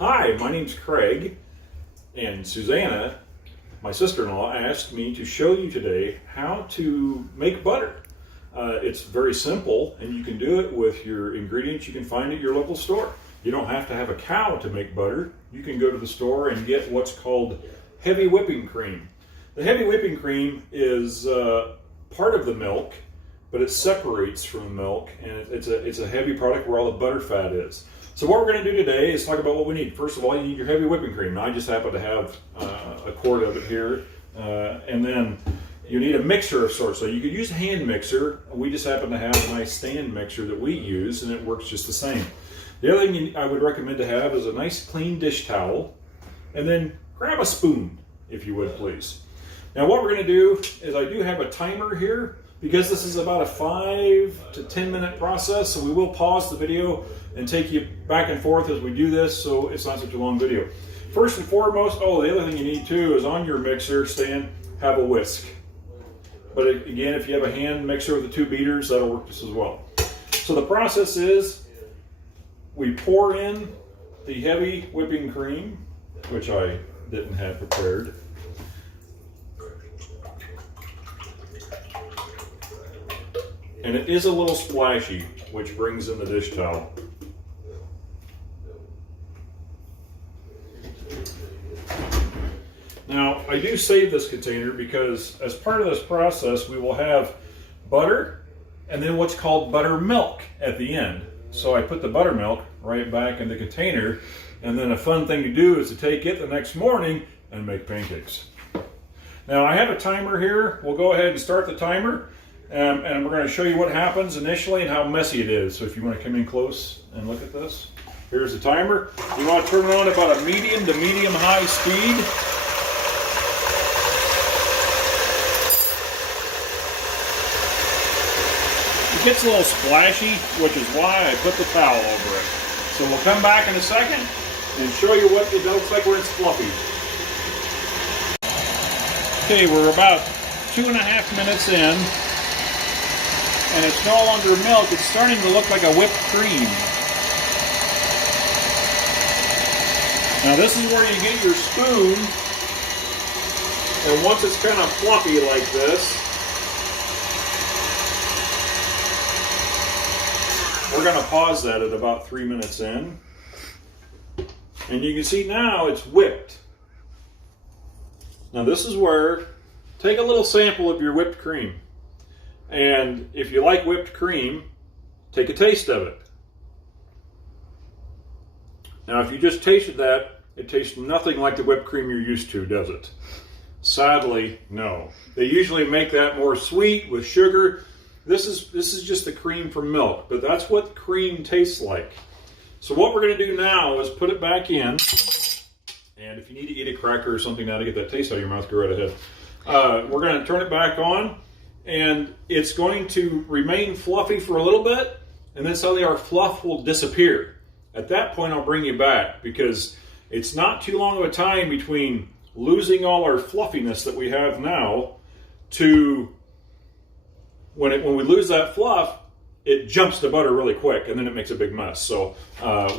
Hi, my name's Craig, and Susanna, my sister-in-law, asked me to show you today how to make butter. It's very simple, and you can do it with your ingredients you can find at your local store. You don't have to have a cow to make butter. You can go to the store and get what's called heavy whipping cream. The heavy whipping cream is part of the milk, but it separates from the milk, and it's a heavy product where all the butter fat is. So what we're going to do today is talk about what we need. First of all, you need your heavy whipping cream. Now, I just happen to have a quart of it here, and then you need a mixer of sorts. So you could use a hand mixer. We just happen to have a nice stand mixer that we use, and it works just the same. The other thing I would recommend to have is a nice clean dish towel, and then grab a spoon, if you would please. Now what we're going to do is I do have a timer here because this is about a 5 to 10 minute process, so we will pause the video and take you back and forth as we do this so it's not such a long video. First and foremost, the other thing you need too is on your mixer stand, have a whisk. But again, if you have a hand mixer with the 2 beaters, that'll work just as well. So the process is we pour in the heavy whipping cream, which I didn't have prepared. And it is a little splashy, which brings in the dish towel. Now, I do save this container because as part of this process, we will have butter and then what's called buttermilk at the end. So I put the buttermilk right back in the container, and then a fun thing to do is to take it the next morning and make pancakes. Now, I have a timer here. We'll go ahead and start the timer. And we're going to show you what happens initially and how messy it is. So if you want to come in close and look at this. Here's the timer. You want to turn it on about a medium to medium-high speed. It gets a little splashy, which is why I put the towel over it. So we'll come back in a second and show you what it looks like when it's fluffy. Okay, we're about 2.5 minutes in. And it's no longer milk, it's starting to look like a whipped cream. Now this is where you get your spoon, and once it's kind of fluffy like this, we're going to pause that at about 3 minutes in. And you can see now it's whipped. Now this is where, take a little sample of your whipped cream. And if you like whipped cream, take a taste of it. Now, if you just tasted that, it tastes nothing like the whipped cream you're used to, does it? Sadly, no. They usually make that more sweet with sugar. This is just the cream from milk, but that's what cream tastes like. So what we're going to do now is put it back in. And if you need to eat a cracker or something now to get that taste out of your mouth, go right ahead. We're going to turn it back on. And it's going to remain fluffy for a little bit, and then suddenly our fluff will disappear. At that point, I'll bring you back because it's not too long of a time between losing all our fluffiness that we have now to when we lose that fluff, it jumps to butter really quick, and then it makes a big mess. So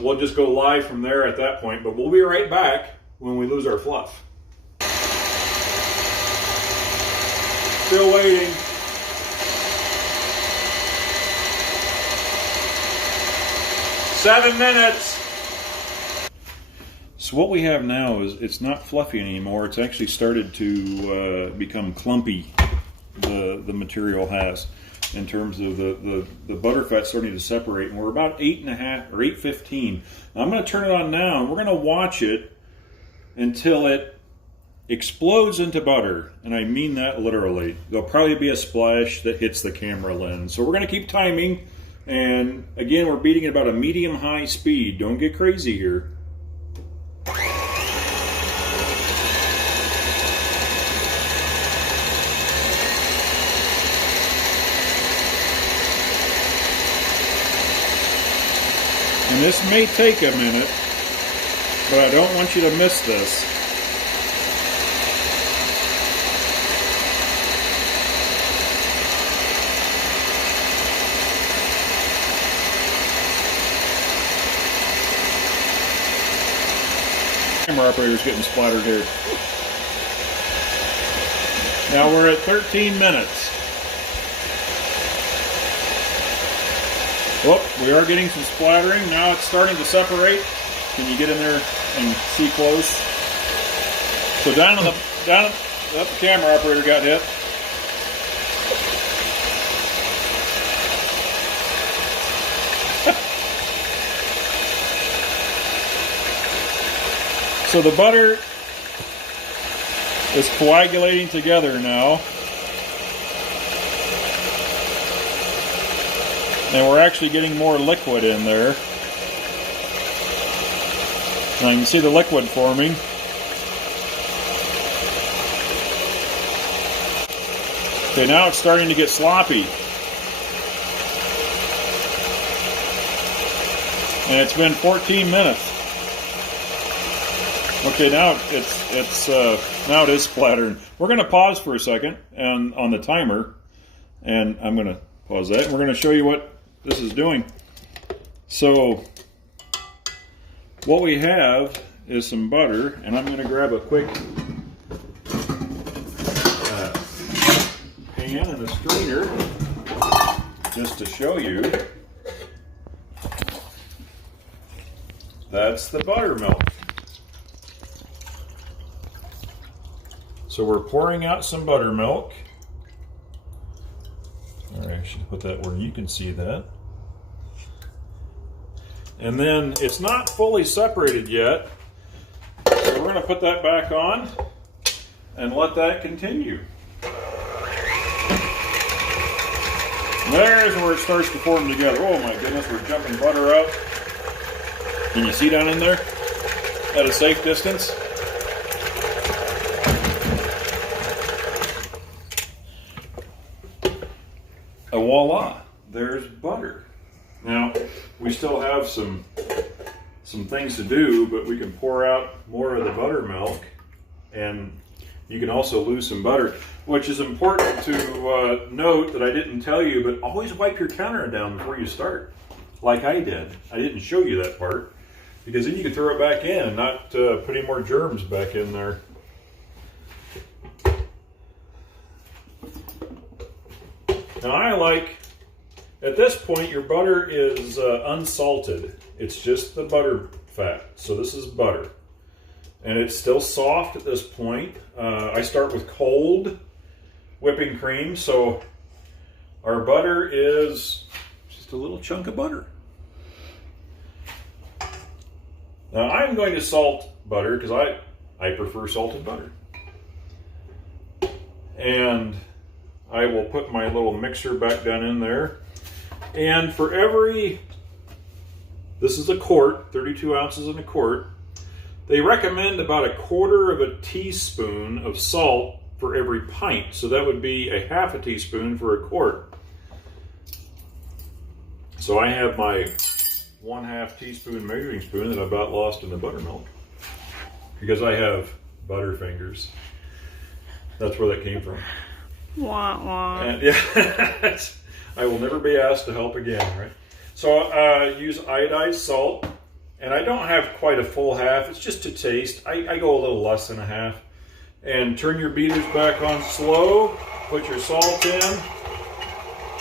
we'll just go live from there at that point, but we'll be right back when we lose our fluff. Still waiting. Seven minutes. So what we have now is it's not fluffy anymore. It's actually started to become clumpy. The material has, in terms of the butter fat starting to separate, and we're about 8.5 or 8:15. Now I'm going to turn it on now, and we're going to watch it until it explodes into butter, and I mean that literally. There'll probably be a splash that hits the camera lens. So we're going to keep timing. And again, we're beating at about a medium-high speed. Don't get crazy here. And this may take a minute, but I don't want you to miss this. Camera operator's getting splattered here. Now we're at 13 minutes. Whoop, we are getting some splattering. Now it's starting to separate. Can you get in there and see close? So the camera operator got hit. So the butter is coagulating together now. And we're actually getting more liquid in there. Now you can see the liquid forming. Okay, now it's starting to get sloppy. And it's been 14 minutes. Okay, now now it is splattering. We're going to pause for a second and on the timer, and I'm going to pause that. And we're going to show you what this is doing. So what we have is some butter, and I'm going to grab a quick pan and a strainer just to show you. That's the buttermilk. So we're pouring out some buttermilk. All right, I should put that where you can see that. And then it's not fully separated yet. So we're going to put that back on and let that continue. There's where it starts to form together. Oh my goodness, we're jumping butter up. Can you see down in there at a safe distance? Voila, there's butter. Now, we still have some things to do, but we can pour out more of the buttermilk, and you can also lose some butter, which is important to note that I didn't tell you, but always wipe your counter down before you start, like I did. I didn't show you that part, because then you can throw it back in and not put any more germs back in there. Now I like, at this point your butter is unsalted. It's just the butter fat. So this is butter. And it's still soft at this point. I start with cold whipping cream. So our butter is just a little chunk of butter. Now I'm going to salt butter because I prefer salted butter. And I will put my little mixer back down in there. And for every, this is a quart, 32 ounces in a quart, they recommend about 1/4 of a teaspoon of salt for every pint. So that would be a 1/2 teaspoon for a quart. So I have my 1/2 teaspoon measuring spoon that I about lost in the buttermilk because I have butter fingers. That's where that came from. Wah, wah. And yeah, I will never be asked to help again, right? So use iodized salt, and I don't have quite a full half. It's just to taste. I go a little less than a half. And turn your beaters back on slow. Put your salt in,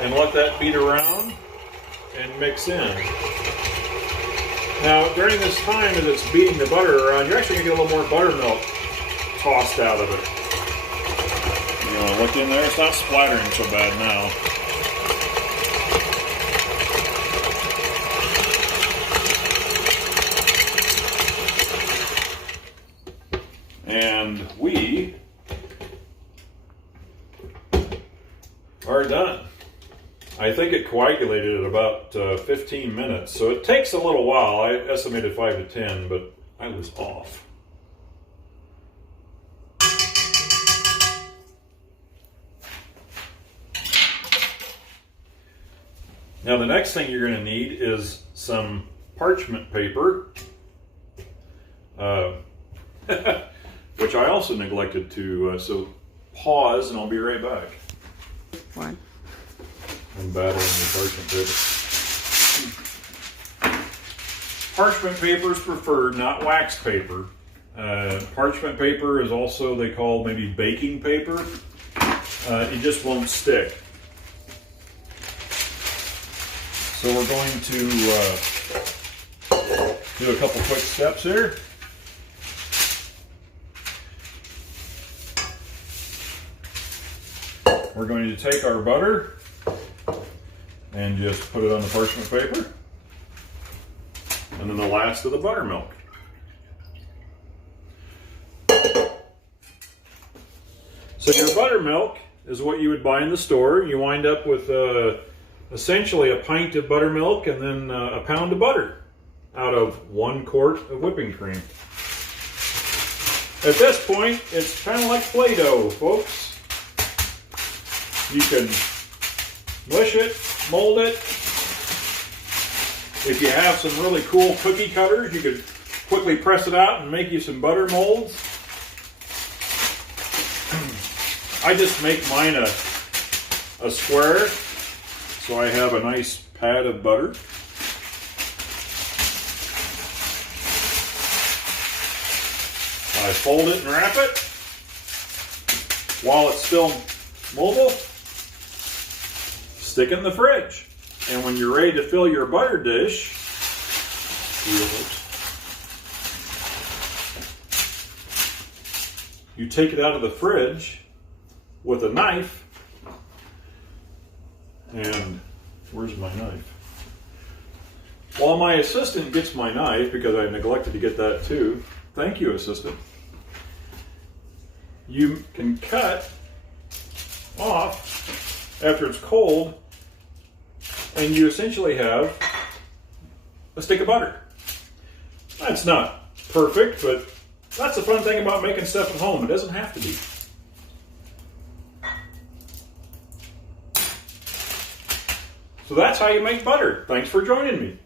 and let that beat around and mix in. Now, during this time as it's beating the butter around, you're actually going to get a little more buttermilk tossed out of it. Look in there, it's not splattering so bad now. And we are done. I think it coagulated at about 15 minutes, so it takes a little while. I estimated 5 to 10, but I was off. Now the next thing you're going to need is some parchment paper, which I also neglected to, so pause and I'll be right back. One. I'm battling the parchment paper. Parchment paper is preferred, not wax paper. Parchment paper is also, they call maybe baking paper. It just won't stick. So we're going to do a couple quick steps here. We're going to take our butter and just put it on the parchment paper. And then the last of the buttermilk. So your buttermilk is what you would buy in the store. You wind up with essentially a pint of buttermilk and then a pound of butter out of 1 quart of whipping cream. At this point, it's kind of like Play-Doh, folks. You can mush it, mold it. If you have some really cool cookie cutters, you could quickly press it out and make you some butter molds. I just make mine a square, so I have a nice pad of butter. I fold it and wrap it while it's still mobile. Stick it in the fridge. And when you're ready to fill your butter dish, you take it out of the fridge with a knife. And where's my knife? While my assistant gets my knife, because I neglected to get that too, thank you, assistant. You can cut off after it's cold, and you essentially have a stick of butter. That's not perfect, but that's the fun thing about making stuff at home. It doesn't have to be. So that's how you make butter. Thanks for joining me.